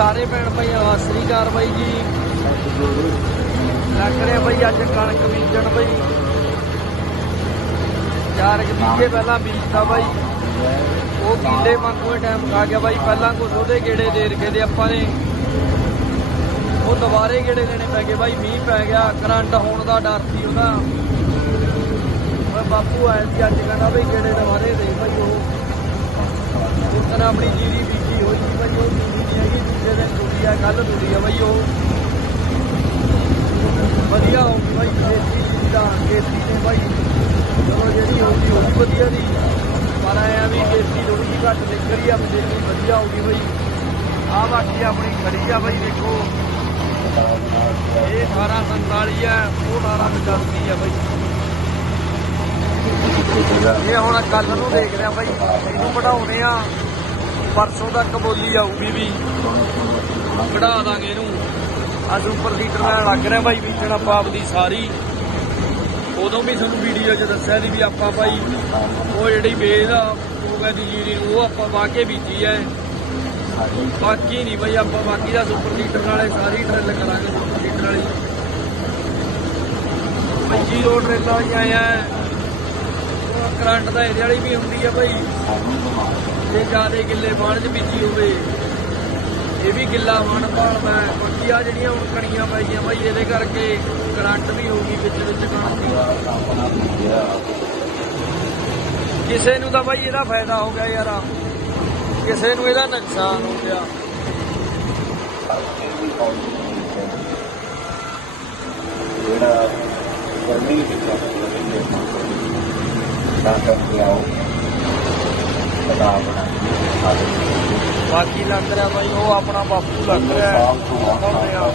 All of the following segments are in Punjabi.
ਸਾਰੇ ਭੈਣ ਭਾਈਆਂ ਨੂੰ ਸ੍ਰੀ ਅਕਾਲ ਬਾਈ ਜੀ। ਲੱਗ ਬਾਈ ਅੱਜ ਕਣਕ ਬੀਜਣ ਬਾਈ। ਚਾਰ ਕੁ ਪਹਿਲਾਂ ਬੀਜਤਾ ਬਾਈ। ਉਹ ਕੀਲੇ ਵਾਂਗੂ ਟਾਈਮ ਖਾ ਗਿਆ ਬਾਈ। ਪਹਿਲਾਂ ਕੁਛ ਉਹਦੇ ਗੇੜੇ ਦੇ ਰਕੇ ਦੇ ਆਪਾਂ ਨੇ ਉਹ ਦੁਬਾਰੇ ਗੇੜੇ ਲੈਣੇ ਪੈ ਗਏ ਬਾਈ। ਮੀਂਹ ਪੈ ਗਿਆ ਕਰੰਟ ਹੋਣ ਦਾ ਡਰ ਸੀ ਉਹਦਾ। ਓਏ ਬਾਪੂ ਆਇਆ ਸੀ ਅੱਜ ਕਹਿੰਦਾ ਬਈ ਗੇੜੇ ਦੁਬਾਰੇ ਦੇ ਬਾਈ ਉਹ। ਉਤਨਾ ਆਪਣੀ ਜੀਰੀ ਬੀਜੀ ਹੋਈ ਸੀ ਬਾਈ ਉਹ ਬੀਜੀ ਨਹੀਂ ਹੈਗੀ, ਦੂਜੇ ਦਿਨ ਟੁੱਟੀ ਆ ਕੱਲ ਟੁੱਟੀ ਆ ਬਾਈ ਉਹ। ਵਧੀਆ ਹੋ ਗਈ ਬਾਈ ਖੇਤੀ ਦੀ ਦਾ ਖੇਤੀ ਨੇ ਬਾਈ ਚਲੋ ਜਿਹੜੀ ਹੋਊਗੀ, ਉਹ ਵੀ ਵਧੀਆ ਦੀ। ਪਰ ਆਇਆ ਵੀ ਖੇਤੀ ਥੋੜੀ ਜਿਹੀ ਘੱਟ ਨਿਕਲੀ ਆ ਬਜੇਲੀ ਵਧੀਆ ਹੋ ਗਈ ਬਾਈ ਆਹ ਬਾਕੀ ਆਪਣੀ ਖੜੀ ਆ ਬਾਈ ਦੇਖੋ। ਇਹ 1847 ਆ, ਉਹ 1885 ਆ ਬਾਈ ਇਹ ਹੁਣ ਕੱਲ ਨੂੰ ਦੇਖਦੇ ਆ ਬਾਈ, ਇਹਨੂੰ ਵਧਾਉਣੇ ਆ। ਪਰਸੋਂ ਤੱਕ ਬੋਲੀ ਆਊਗੀ ਵੀ। ਕਢਾ ਦਾਂਗੇ ਇਹਨੂੰ। ਅੱਜ ਉੱਪਰ ਲੀਟਰ ਨਾਲ ਲੱਗ ਰਿਹਾ ਬਾਈ ਬੀਜਣ ਆਪਾਂ ਆਪਦੀ ਸਾਰੀ। ਉਦੋਂ ਵੀ ਤੁਹਾਨੂੰ ਵੀਡੀਓ 'ਚ ਦੱਸਿਆ ਸੀ ਵੀ ਆਪਾਂ ਭਾਈ ਉਹ ਜਿਹੜੀ ਬੇਲ ਆ, ਉਹ ਕਹਿੰਦੀ ਜੀਰੀ ਨੂੰ ਉਹ ਆਪਾਂ ਵਾਹ ਕੇ ਬੀਜੀ ਐ। ਬਾਕੀ ਨਹੀਂ ਬਾਈ, ਆਪਾਂ ਬਾਕੀ ਦਾ ਸੁਪਰ ਲੀਟਰ ਨਾਲੇ ਸਾਰੀ ਟ੍ਰਿਲ ਕਰਾਂਗੇ ਸੁਪਰ ਲੀਟਰ ਵਾਲੀ। ਪੰਜੀ ਰੋਡ ਟ੍ਰਿਲ ਵਾਲੀ ਆਇਆ ਕਰੰਟ ਦਾ ਇਹਦੇ ਵਾਲੀ ਵੀ ਹੁੰਦੀ ਆ ਭਾਈ। ਜੇ ਜ਼ਿਆਦੇ ਗਿੱਲੇ ਬਾਣ ਚ ਬੀਜੀ ਹੋਵੇ, ਇਹ ਵੀ ਗਿੱਲਾ ਮਣ ਭਾਲਦਾ ਬਾਕੀ ਆ ਜਿਹੜੀਆਂ ਹੁਣ ਕਣੀਆਂ ਪਾਈਆਂ ਬਾਈ ਇਹਦੇ ਕਰਕੇ ਕਰੰਟ ਵੀ ਹੋਊਗੀ ਵਿੱਚ ਵਿੱਚ ਕਣਕ ਕਿਸੇ ਨੂੰ ਤਾਂ ਬਾਈ ਇਹਦਾ ਫਾਇਦਾ ਹੋ ਗਿਆ ਯਾਰ। ਕਿਸੇ ਨੂੰ ਇਹਦਾ ਨੁਕਸਾਨ ਹੋ ਗਿਆ। ਜਿਹੜਾ ਗਰਮੀ ਵਿੱਚ ਤਾਂ ਕਰਕੇ ਆਓ ਪਤਾ ਬਣਾ ਬਾਕੀ ਲੱਗ ਰਿਹਾ ਬਾਈ, ਉਹ ਆਪਣਾ ਬਾਪੂ ਲੱਗ ਰਿਹਾ ਹੈ। ਦਿਖਾਉਂਦੇ ਆ।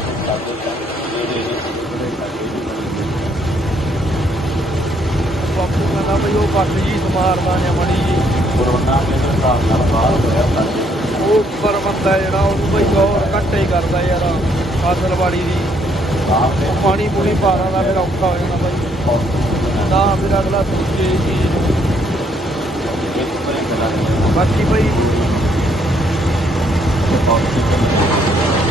ਬਾਪੂ ਕਹਿੰਦਾ ਬਈ, ਉਹ ਪੱਟ ਜੀ ਸਮਾਰਦਾ ਨੇ ਮੜੀ ਜੀ ਕੋਰੋਨਾ ਦੇ ਹਿਸਾਬ ਨਾਲ ਬਾਹਰ ਹੋਇਆ ਸਾਡੇ ਉਹ ਉੱਪਰ ਬੰਦਾ ਜਿਹੜਾ, ਉਹਨੂੰ ਬਈ ਗੌਰ ਘੱਟ ਹੀ ਕਰਦਾ ਯਾਰ ਫਸਲਵਾੜੀ ਦੀ ਪਾਣੀ ਪੂਣੀ ਪਾਣਾ ਦਾ ਫਿਰ ਔਖਾ ਹੋ ਜਾਣਾ ਬਈ ਨਾ ਫਿਰ ਅਗਲਾ ਸੋਚੇ ਜੀ। ਬਾਕੀ ਬਈ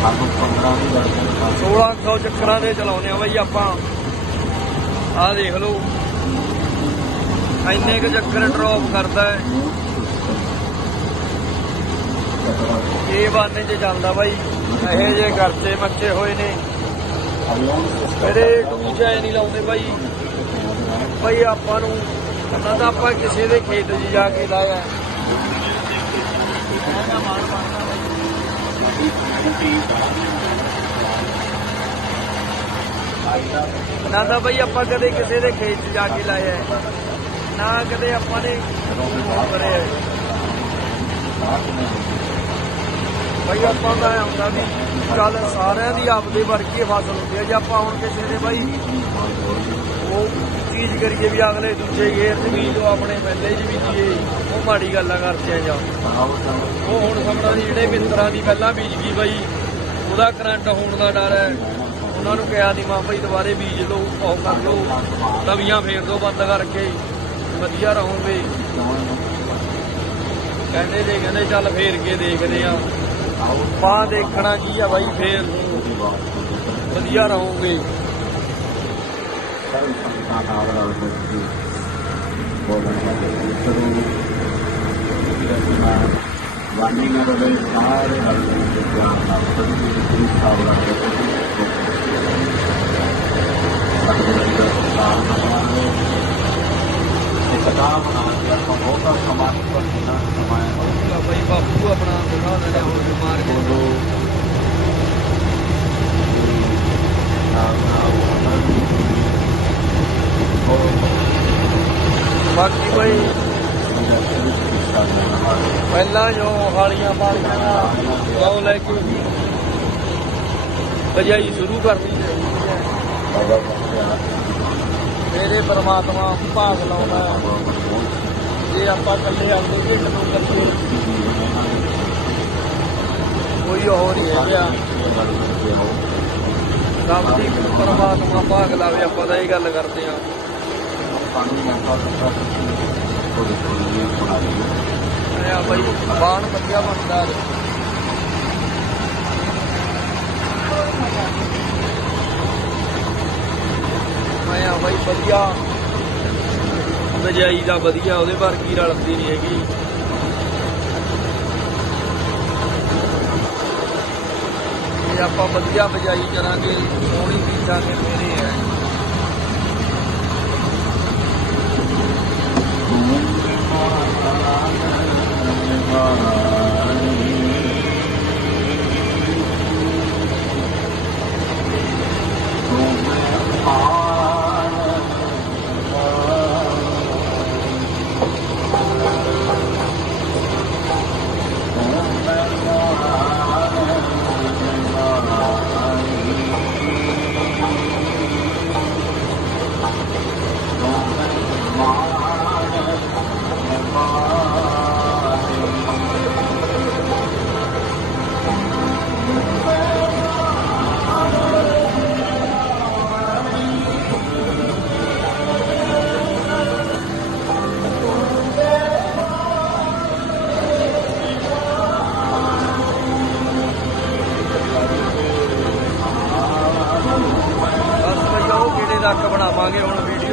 ਸਾਨੂੰ 15 ਦੀ ਲੜਕੇ 1600 ਚੱਕਰਾਂ ਦੇ ਚਲਾਉਨੇ ਆ ਬਾਈ ਆਪਾਂ। ਆਹ ਦੇਖ ਲਓ। ਇੰਨੇ ਕੁ ਚੱਕਰ ਡ੍ਰੌਪ ਕਰਦਾ ਹੈ। ਇਹ ਬਾਨੇ 'ਚ ਜਾਂਦਾ ਬਾਈ। ਇਹੋ ਜੇ ਖਰਚੇ ਮੱਚੇ ਹੋਏ ਨੇ। ਮੇਰੇ ਟੂਚਾ ਨਹੀਂ ਲਾਉਂਦੇ ਬਾਈ। ਬਾਈ ਆਪਾਂ ਨੂੰ ਪਤਾ ਤਾਂ ਆਪਾਂ ਕਿਸੇ ਦੇ ਖੇਤ 'ਚ ਜਾ ਕੇ ਲਾਇਆ। ਨਾ ਤਾਂ ਬਾਈ ਆਪਾਂ ਕਦੇ ਕਿਸੇ ਦੇ ਖੇਤ 'ਚ ਜਾ ਕੇ ਲਾਇਆ ਨਾ ਕਦੇ ਆਪਾਂ ਨੇ ਕਰਿਆ ਹੈ। ਬਾਈ ਆਪਾਂ ਦਾ ਇਹ ਹੁੰਦਾ ਵੀ ਗੱਲ ਸਾਰਿਆਂ ਦੀ ਆਪਦੇ ਵਰਗੀ ਫਸਲ ਹੁੰਦੀ ਹੈ। ਜੇ ਆਪਾਂ ਹੁਣ ਕਿਸੇ ਦੇ ਬਾਈ ਉਹ ਚੀਜ਼ ਕਰੀਏ ਵੀ ਅਗਲੇ ਦੂਜੇ ਗੇਰ ਚ ਵੀ ਜੋ ਆਪਣੇ ਪਹਿਲੇ ਚ ਵੀ ਜੀਏ, ਉਹ ਮਾੜੀ ਗੱਲਾਂ ਕਰਦੇ ਆ ਜਾਂ ਉਹ ਹੁਣ ਸਮਣਾ ਜਿਹੜੇ ਮਿੱਤਰਾਂ ਦੀ ਪਹਿਲਾਂ ਬੀਜ ਗਈ ਬਾਈ, ਉਹਦਾ ਕਰੰਟ ਹੋਣ ਦਾ ਡਰ ਹੈ। ਉਹਨਾਂ ਨੂੰ ਕਿਹਾ ਦੀ ਮਾਂ ਭਾਈ ਦੁਬਾਰੇ ਬੀਜ ਲਓ, ਉਹ ਕਰ ਲਓ। ਤਵੀਆਂ ਫੇਰ ਦੋ ਬੰਦ ਕਰਕੇ ਵਧੀਆ ਰਹੋਗੇ। ਕਹਿੰਦੇ ਦੇ ਕਹਿੰਦੇ ਚੱਲ ਫੇਰ ਕੇ ਦੇਖਦੇ ਆ। ਬਾਹ ਦੇਖਣਾ ਕੀ ਆ ਬਾਈ, ਫੇਰ ਵਧੀਆ ਰਹੋਗੇ। ਵਾਨੀ ਨਾਲ ਸਾਰੇ ਹੱਲ ਦੇ ਪਿਆਰ ਨਾਲ ਸਭੀ ਦੀ ਸਾਵਲਾ ਕਿਤਾਬ ਬਣਾ ਕੇ ਆਪਾਂ ਬਹੁਤਾ ਸਮਾਂ ਪਰ ਕਿੰਨਾ ਸਮਾਂ ਹੈ ਆ ਬਾਈ ਬਾਪੂ ਆਪਣਾ ਦਿਖਾ ਦਿੰਦੇ ਹੋਰ ਬਿਮਾਰ ਕੇ ਬਾਕੀ ਬਾਈ ਪਹਿਲਾਂ ਜੋ ਹਾਲੀਆਂ ਵਾਲੀਆਂ ਦਾ ਉਹ ਲੈ ਕੇ ਬਜਾਈ ਸ਼ੁਰੂ ਕਰਨੀ ਚਾਹੀਦੀ ਹੈ ਮੇਰੇ ਪਰਮਾਤਮਾ ਭਾਗ ਲਾਉਂਦਾ ਜੇ ਆਪਾਂ ਇਕੱਲੇ ਆਪਣੇ ਢਿੱਡ ਨੂੰ ਕਰੀਏ ਕੋਈ ਹੋਰ ਨਹੀਂ ਹੈਗਾ ਰੱਬ ਦੀ ਪਰਮਾਤਮਾ ਭਾਗ ਲਾਵੇ, ਆਪਾਂ ਤਾਂ ਇਹ ਗੱਲ ਕਰਦੇ ਆ ਪਾਣੀ ਜਾਂਦਾ ਵਧੀਆ ਬਣਦਾ ਮੈਂ ਆ ਬਈ ਵਧੀਆ ਵਜਾਈ ਦਾ ਵਧੀਆ ਉਹਦੇ ਵਰਗੀ ਰਲਦੀ ਨਹੀਂ ਹੈਗੀ। ਜੇ ਆਪਾਂ ਵਧੀਆ ਵਜਾਈ ਕਰਾਂਗੇ, ਸੋਹਣੀ ਚੀਜ਼ਾਂ ਮੇਰੇ ਹੈ।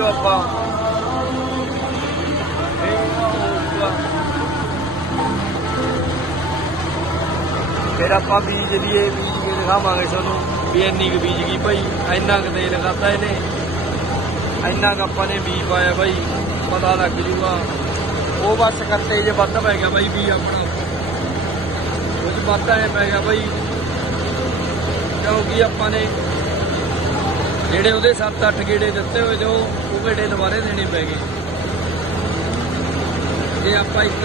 ਵੀਡੀਓ ਆਪਾਂ। ਫਿਰ ਆਪਾਂ ਬੀਜ ਲਈਏ, ਬੀਜ ਕੇ ਦਿਖਾਵਾਂਗੇ ਤੁਹਾਨੂੰ। ਵੀ ਇੰਨੀ ਕੁ ਬੀਜ ਗਈ ਭਾਈ, ਇੰਨਾ ਕੁ ਤੇਲ ਖਾਤਾ ਇਹਨੇ। ਇੰਨਾ ਕੁ ਆਪਾਂ ਨੇ ਬੀਜ ਪਾਇਆ ਭਾਈ, ਪਤਾ ਲੱਗ ਜੂਗਾ। ਉਹ ਬਸ ਕਰਤੇ ਜੇ ਵੱਧ ਪੈ ਗਿਆ ਭਾਈ ਬੀਜ ਆਪਣਾ। ਉਹ 'ਚ ਵੱਧ ਆਏ ਪੈ ਗਿਆ ਭਾਈ। ਕਿਉਂਕਿ ਆਪਾਂ ਨੇ ਜਿਹੜੇ ਉਹਦੇ 7-8 ਗੇੜੇ ਦਿੱਤੇ ਹੋਏ ਤੇ ਉਹ ਗੇੜੇ ਦੁਬਾਰੇ ਦੇਣੇ ਪੈ ਗਏ। ਜੇ ਆਪਾਂ ਇੱਕ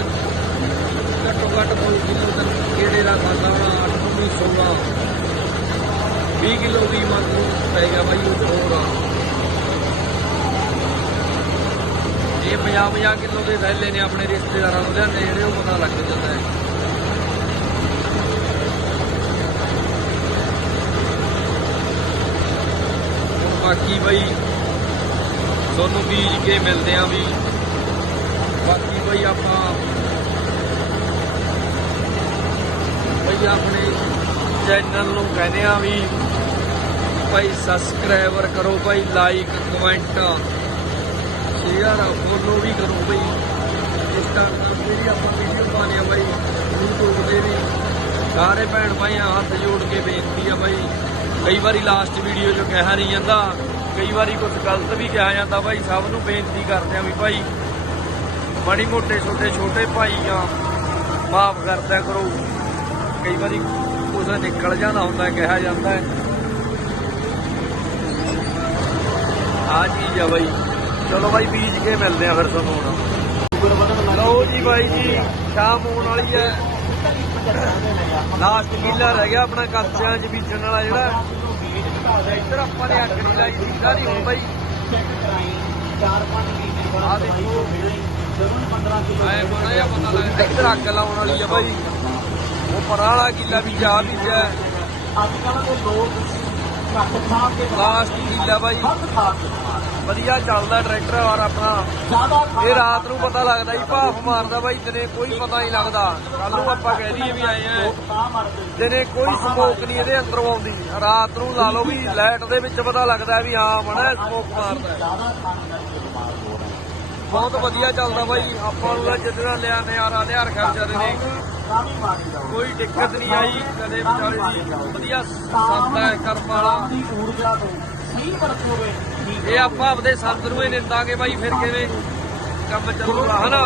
ਘੱਟੋ ਘੱਟ 2 ਕਿਲੋ ਦਾ ਗੇੜੇ ਦਾ ਖਾਦਾ ਹੋਣਾ 8 ਤੋਂ 16 20 ਕਿਲੋ ਵੀ ਮੰਨ ਪੈ ਗਿਆ ਬਾਈ ਉਹ 'ਚ ਹੋਰ ਆ। ਇਹ 50-50 ਕਿਲੋ ਦੇ ਥੈਲੇ ਨੇ ਆਪਣੇ ਰਿਸ਼ਤੇਦਾਰਾਂ ਨੂੰ ਲਿਆਂਦੇ, ਜਿਹੜੇ ਉਹ ਪਤਾ ਲੱਗ ਜਾਂਦਾ ਹੈ। ਹੁਣ ਬਾਕੀ ਬਈ ਤੁਹਾਨੂੰ ਬੀਜ ਕੇ ਮਿਲਦੇ ਆਂ ਵੀ। ਬਾਕੀ ਬਈ ਆਪਾਂ ਬਈ ਆਪਣੇ ਚੈਨਲ ਨੂੰ ਕਹਿੰਦੇ ਆ ਵੀ ਭਾਈ ਸਬਸਕ੍ਰਾਈਬਰ ਕਰੋ ਭਾਈ ਲਾਈਕ ਕਮੈਂਟ ਸ਼ੇਅਰ ਫੋਲੋ ਵੀ ਕਰੋ ਭਾਈ ਇੰਸਟਾਗ੍ਰਾਮ ਤੇ ਵੀ ਆਪਾਂ ਵੀਡੀਓ ਪਾਉਂਦੇ ਆ ਭਾਈ YouTube ਤੇ ਵੀ। ਸਾਰੇ ਭੈਣ ਭਾਈਆਂ ਹੱਥ ਜੋੜ ਕੇ ਬੇਨਤੀ ਆ ਭਾਈ ਕਈ ਵਾਰੀ ਲਾਸਟ ਵੀਡੀਓ 'ਚ ਕਿਹਾ ਨਹੀਂ ਜਾਂਦਾ। ਕਈ ਵਾਰੀ ਕੁਝ ਗਲਤ ਵੀ ਕਿਹਾ ਜਾਂਦਾ ਭਾਈ, ਸਭ ਨੂੰ ਬੇਨਤੀ ਕਰਦੇ ਆ ਵੀ ਭਾਈ, ਮਾੜੀ ਮੋਟੇ ਛੋਟੇ ਛੋਟੇ ਭਾਈ ਆ ਮਾਫ ਕਰਦਿਆ ਕਰੋ। ਕਈ ਵਾਰੀ ਕੁਝ ਨਿਕਲ ਜਾਂਦਾ ਹੁੰਦਾ, ਕਿਹਾ ਜਾਂਦਾ ਹੈ। ਆ ਚੀਜ਼ ਆ ਬਾਈ ਚਲੋ ਬਾਈ ਬੀਜ ਕੇ ਮਿਲਦੇ ਆ ਫਿਰ ਤੁਹਾਨੂੰ ਹੁਣ। ਲਓ ਜੀ ਬਾਈ ਜੀ ਸ਼ਾਮ ਹੋਣ ਵਾਲੀ ਹੈ। ਲਾਸਟ ਕਿੱਲਾ ਰਹਿ ਗਿਆ ਆਪਣਾ ਕਬਜ਼ਿਆਂ 'ਚ ਬੀਜਣ ਵਾਲਾ ਜਿਹੜਾ। ਇੱਧਰ ਆਪਾਂ ਨੇ ਅੱਗ ਨਹੀਂ ਲਾਈ ਸੀਗਾ ਨਹੀਂ ਹੁਣ ਬਾਈ। ਆ ਦੇਖੋ। ਆਏ ਬੜਾ ਜਿਹਾ ਪਤਾ ਲੱਗਦਾ ਇੱਧਰ ਅੱਗ ਲਾਉਣ ਵਾਲੀ ਆ ਬਾਈ। ਉਹ ਪਰਾਂ ਵਾਲਾ ਕਿੱਲਾ ਵੀ ਜਾ ਵੀ ਜਾ ਲਾਸਟ ਕਿੱਲਾ ਬਾਈ। ਵਧੀਆ ਚੱਲਦਾ ਟਰੈਕਟਰ ਔਰ ਆਪਣਾ। ਇਹ ਰਾਤ ਨੂੰ ਪਤਾ ਲੱਗਦਾ ਜੀ ਭਾਫ ਮਾਰਦਾ ਬਾਈ ਦਿਨੇ ਕੋਈ ਪਤਾ ਨਹੀਂ ਲੱਗਦਾ। ਕੱਲ ਨੂੰ ਆਪਾਂ ਕਹਿ ਦਈਏ ਵੀ ਆਏ ਆ। ਦਿਨੇ ਕੋਈ ਸਮੋਕ ਨਹੀਂ ਇਹਦੇ ਅੰਦਰੋਂ ਆਉਂਦੀ। ਰਾਤ ਨੂੰ ਲਾ ਲਓ ਵੀ ਲਾਈਟ ਦੇ ਵਿੱਚ ਪਤਾ ਲੱਗਦਾ ਵੀ ਹਾਂ ਮਣਾ ਸਮੋਕ ਮਾਰਦਾ। ਬਹੁਤ ਵਧੀਆ ਚੱਲਦਾ ਬਾਈ। ਆਪਾਂ ਨੂੰ ਤਾਂ ਜਿੱਦਣਾ ਲਿਆ ਨਿਆਰਾ ਲਿਆ ਰੱਖਿਆ ਵਿਚਾਰੇ ਨੇ। ਕੋਈ ਦਿੱਕਤ ਨਹੀਂ ਆਈ। ਕਦੇ ਵਿਚਾਰੇ ਦੀ ਵਧੀਆ ਸੰਦ ਹੈ ਕਰਮ ਵਾਲਾ। ਇਹ ਆਪਾਂ ਆਪਦੇ ਸੰਦ ਨੂੰ ਹੀ ਨਿੰਦਾਂਗੇ ਬਾਈ ਫਿਰ ਕਿਵੇਂ ਕੰਮ ਚੱਲੂਗਾ ਹਨਾ?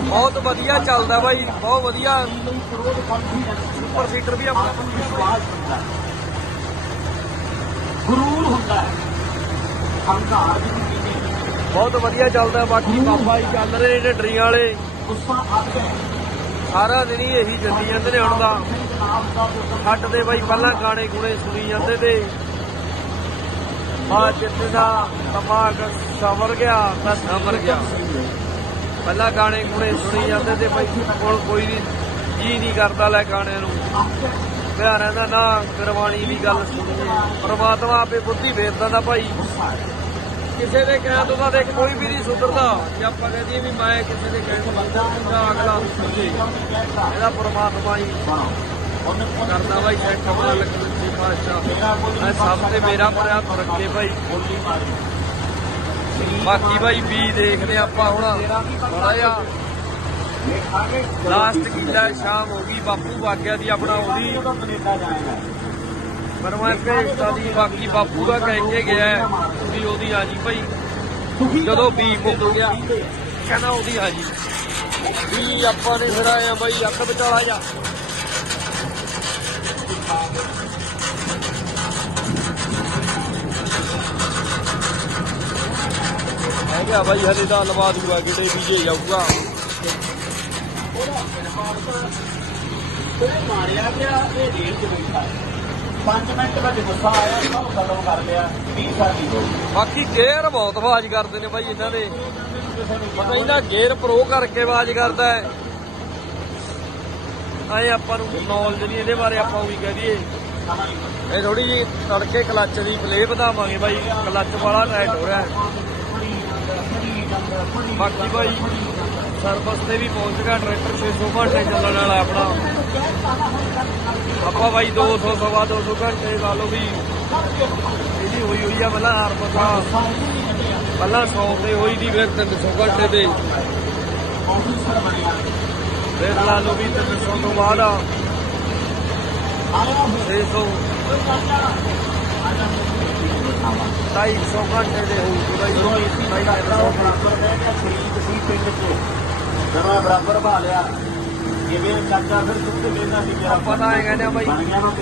ਬਹੁਤ ਵਧੀਆ ਚੱਲਦਾ ਬਾਈ ਬਹੁਤ ਵਧੀਆ। ਸੁਪਰ ਸੀਟਰ ਵੀ ਆਪਣਾ ਗੁਰੂਰ ਹੁੰਦਾ ਹੈ। ਹੰਕਾਰ ਦੀ ਚੀਜ਼ ਬਹੁਤ ਵਧੀਆ ਚੱਲਦਾ ਬਾਕੀ ਬਾਬਾ ਜੀ ਚੱਲ ਰਹੇ ਨੇ ਡਰੀਆਂ ਵਾਲੇ। ਗੁੱਸਾ ਅੱਗ ਹੈ। ਸਾਰਾ ਦਿਨ ਹੀ ਇਹੀ ਚੱਲੀ ਜਾਂਦੇ ਨੇ ਹੁਣ ਦਾ ਛੱਡ ਦੇ ਬਾਈ ਪਹਿਲਾਂ ਗਾਣੇ ਗੁਣੇ ਸੁਣੀ ਜਾਂਦੇ ਤੇ। ਬਾਅਦ ਜਿੱਥੇ ਦਾ ਦਿਮਾਗ ਸਵਰ ਗਿਆ, ਤਾਂ ਸਮਰ ਗਿਆ। ਪਹਿਲਾਂ ਗਾਣੇ ਗੁਣੇ ਸੁਣੀ ਜਾਂਦੇ ਤੇ ਬਾਈ ਹੁਣ ਕੋਈ ਨਹੀਂ ਜੀ ਨਹੀਂ ਕਰਦਾ ਲੈ ਗਾਣਿਆਂ ਨੂੰ। ਪਿਆਰਿਆਂ ਦਾ ਨਾ ਗੁਰਬਾਣੀ ਦੀ ਗੱਲ ਸੁਣੀਏ। ਪ੍ਰਮਾਤਮਾ ਆਪੇ ਬੁੱਧੀ ਫੇਰਦਾ ਦਾ ਭਾਈ। ਕਿਸੇ ਦੇ ਕਹਿਣ ਤੋਂ ਤਾਂ ਕੋਈ ਵੀ ਨਹੀਂ ਸੁਧਰਦਾ। ਜੇ ਆਪਾਂ ਕਹਦੇ ਵੀ ਮੈਂ ਕਿਸੇ ਦੇ ਕਹਿਣ ਤੋਂ ਲੱਗਦਾ ਅਗਲਾ ਸੁਧਰੇ ਇਹਦਾ ਪ੍ਰਮਾਤਮਾ ਹੀ ਕਰਦਾ ਬਾਈ ਸੈੱਟ ਬਣਾ ਲੱਗ ਅੱਛਾ ਸਭ ਤੇ ਮੇਰਾ ਭਰਿਆ ਤੁਰ ਭਾਈ। ਬਾਕੀ ਭਾਈ ਵੀ ਦੇਖਦੇ ਆਪਾਂ ਹੁਣ। ਥੋੜਾ ਜਿਹਾ ਲਾਸਟ ਕਿੱਲਾ ਸ਼ਾਮ ਹੋ ਗਈ, ਬਾਪੂ ਵਾਗਿਆ ਦੀ ਆਪਣਾ ਉਹਦੀ। ਪਰ ਮੈਂ ਭੇਜਤਾ ਦੀ ਬਾਕੀ ਬਾਪੂ ਦਾ ਕਹਿ ਕੇ ਗਿਆ ਵੀ ਉਹਦੀ ਆ ਜੀ ਭਾਈ। ਜਦੋਂ ਵੀ ਮੁੱਕ ਗਿਆ, ਕਹਿੰਦਾ ਉਹਦੀ ਆ ਜੀ। ਵੀ ਆਪਾਂ ਨੇ ਫਿਰ ਆਏ ਬਾਈ ਅੱਖ ਵਿਚਾਲਾ ਜਾ ਹੈਗਾ ਬਾਈ ਹਲੇ ਤਾਂ ਲਵਾ ਦੂਗਾ ਕਿਤੇ ਵੀ ਜੇ ਜਾਊਗਾ। ਤੇ ਮਾਰਿਆ ਗਿਆ ਇਹ ਰੇਲ ਚ ਬੈਠਾ। 5 ਮਿੰਟ ਬਾਅਦ ਗੁੱਸਾ ਆਇਆ ਸਭ ਖਤਮ ਕਰ ਲਿਆ 20 ਸਾਲੀ ਹੋ ਗਈ। ਬਾਕੀ ਗੇਅਰ ਬਹੁਤ ਆਵਾਜ਼ ਕਰਦੇ ਨੇ ਬਾਈ ਇਹਨਾਂ ਦੇ। ਪਤਾ ਨਹੀਂ ਨਾ ਗੇਅਰ ਪ੍ਰੋ ਕਰਕੇ ਆਵਾਜ਼ ਕਰਦਾ ਹੈ। ਐ ਆਪਾਂ ਨੂੰ ਨੌਲੇਜ ਨਹੀਂ ਇਹਦੇ ਬਾਰੇ ਆਪਾਂ ਵੀ ਕਹਿ ਦਈਏ। ਇਹ ਥੋੜੀ ਜੀ ਤੜਕੇ ਕਲੱਚ ਦੀ ਪਲੇ ਵਧਾਵਾਂਗੇ ਬਾਈ। ਕਲੱਚ ਵਾਲਾ ਟਾਈਟ ਹੋ ਰਿਹਾ। ਹੈ ਬਾਕੀ ਬਾਈ ਸਰਵਿਸ ਤੇ ਵੀ ਪਹੁੰਚ ਗਿਆ, ਟਰੈਕਟਰ 600 ਘੰਟੇ ਚੱਲਣ ਵਾਲਾ ਆਪਣਾ। ਆਪਾਂ ਬਾਈ 200 ਸਵਾ 200 ਘੰਟੇ ਲਾ ਲਓ ਵੀ, ਇਹਦੀ ਹੋਈ ਹੋਈ ਆ ਪਹਿਲਾਂ ਹਰ ਪਹਿਲਾਂ 100 ਤੇ ਹੋਈ ਦੀ, ਫਿਰ 300 ਘੰਟੇ ਤੇ। ਫਿਰ ਲਾ ਲਓ ਵੀ 300 ਤੋਂ ਬਾਅਦ ਆ। 600 250 ਘੰਟੇ ਦੇ ਹੋਊਗੀ ਬਾਈ। ਬਰਾਬਰ ਸ਼ਰੀਕ ਸੀ ਪਿੰਡ 'ਚ। ਬਰਾਬਰ ਭਾ ਲਿਆ। ਚਾਚਾ ਫਿਰ ਆਪਾਂ ਤਾਂ ਐ ਕਹਿੰਦੇ ਆ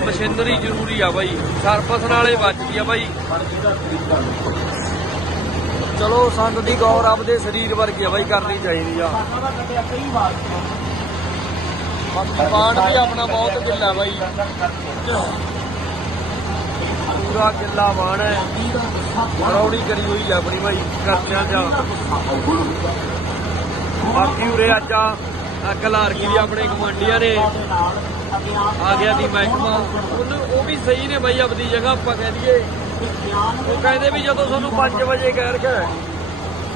ਮਸ਼ੀਨਰੀ ਜ਼ਰੂਰੀ ਆ ਬਾਈ। ਸਰਵਿਸ ਨਾਲੇ ਬਚਦੀ ਆ ਬਾਈ। ਚਲੋ ਸੰਤ ਦੀ ਗੌਰ ਆਪਦੇ ਸਰੀਰ ਵਰਗੀ ਆ ਬਾਈ ਕਰਨੀ ਚਾਹੀਦੀ ਆ। ਪਾਣ ਵੀ ਆਪਣਾ ਬਹੁਤ ਗਿੱਲਾ ਬਾਈ। ਪੂਰਾ ਗਿੱਲਾ ਬਾਣ ਹੈ। ਰੌੜੀ ਕਰੀ ਹੋਈ ਆ ਆਪਣੀ ਬਾਈ ਕਰਚਿਆਂ ਚ। ਬਾਕੀ ਉਰੇ ਅੱਜ ਆ ਅੱਗ ਲਾਰ ਆਪਣੇ ਕਮਾਂਡੀਆਂ ਨੇ। ਆ ਗਿਆ ਦੀ ਮਹਿਕਮਾ। ਉਹਨੂੰ ਉਹ ਵੀ ਸਹੀ ਨੇ ਬਾਈ, ਆਪਦੀ ਜਗ੍ਹਾ ਆਪਾਂ ਕਹਿ ਦਈਏ। ਉਹ ਕਹਿੰਦੇ ਵੀ ਜਦੋਂ ਤੁਹਾਨੂੰ 5 ਵਜੇ ਕਹਿ ਰਖਿਆ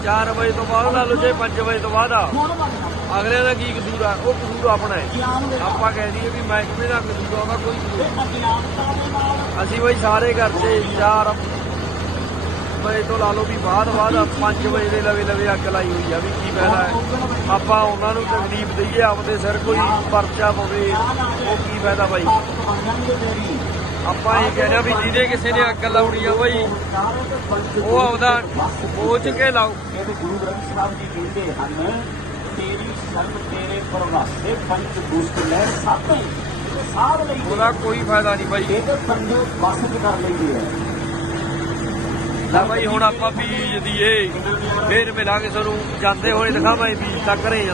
4 ਵਜੇ ਤੋਂ ਬਾਅਦ ਲਾ ਲਓ, ਜੇ 5 ਵਜੇ ਤੋਂ ਬਾਅਦ ਆ। ਅਗਲੇ ਦਾ ਕੀ ਕਸੂਰ ਆ? ਉਹ ਕਸੂਰ ਆਪਣਾ ਹੈ। ਆਪਾਂ ਕਹਿ ਦਈਏ ਵੀ ਮਹਿਕਮੇ ਦਾ ਕਸੂਰ ਆ, ਉਹਦਾ ਕੋਈ ਕਸੂਰ ਅਸੀਂ ਬਈ ਸਾਰੇ ਕਰਦੇ 4 ਵਜੇ ਤੋਂ ਲਾ ਲਓ ਵੀ ਬਾਅਦ ਬਾਅਦ 5 ਵਜੇ ਦੇ ਲਵੇ ਲਵੇ ਅੱਗ ਲਾਈ ਹੋਈ ਆ ਵੀ ਕੀ ਫਾਇਦਾ ਹੈ। ਆਪਾਂ ਉਹਨਾਂ ਨੂੰ ਤਕਲੀਫ ਦਈਏ, ਆਪਦੇ ਸਿਰ ਕੋਈ ਪਰਚਾ ਪਵੇ, ਉਹ ਕੀ ਫਾਇਦਾ ਬਾਈ? ਆਪਾਂ ਇਹ ਕਹਿਣਾ ਵੀ ਜਿਹਦੇ ਕਿਸੇ ਨੇ ਅੱਗ ਲਾਉਣੀ ਆ ਬਾਈ, ਉਹ ਆਪਦਾ ਸੋਚ ਕੇ ਲਾਓ। ਗੁਰੂ ਗ੍ਰੰਥ ਸਾਹਿਬ ਜੀ ਕਹਿੰਦੇ ਹਨ ਤੇਰੀ ਸ਼ਰਮ ਤੇਰੇ ਪਰਵਾਸੇ ਪੰਚ ਦੁਸ਼ਟ ਲੈ ਸਭ ਸਾਧ ਲਈ ਉਹਦਾ ਕੋਈ ਫਾਇਦਾ ਨਹੀਂ ਬਾਈ। ਇਹ ਤਾਂ ਬੰਦੇ ਬਸ ਚ ਕਰ ਲੈਂਦੇ ਆ ਲੈ ਬਾਈ ਹੁਣ ਆਪਾਂ ਬੀਜ ਦੀਏ। ਫੇਰ ਮਿਲਾਂਗੇ ਤੁਹਾਨੂੰ। ਜਾਂਦੇ ਹੋਏ ਦਿਖਾਵਾਂ ਬੀਜ ਤੱਕ ਘਰੇ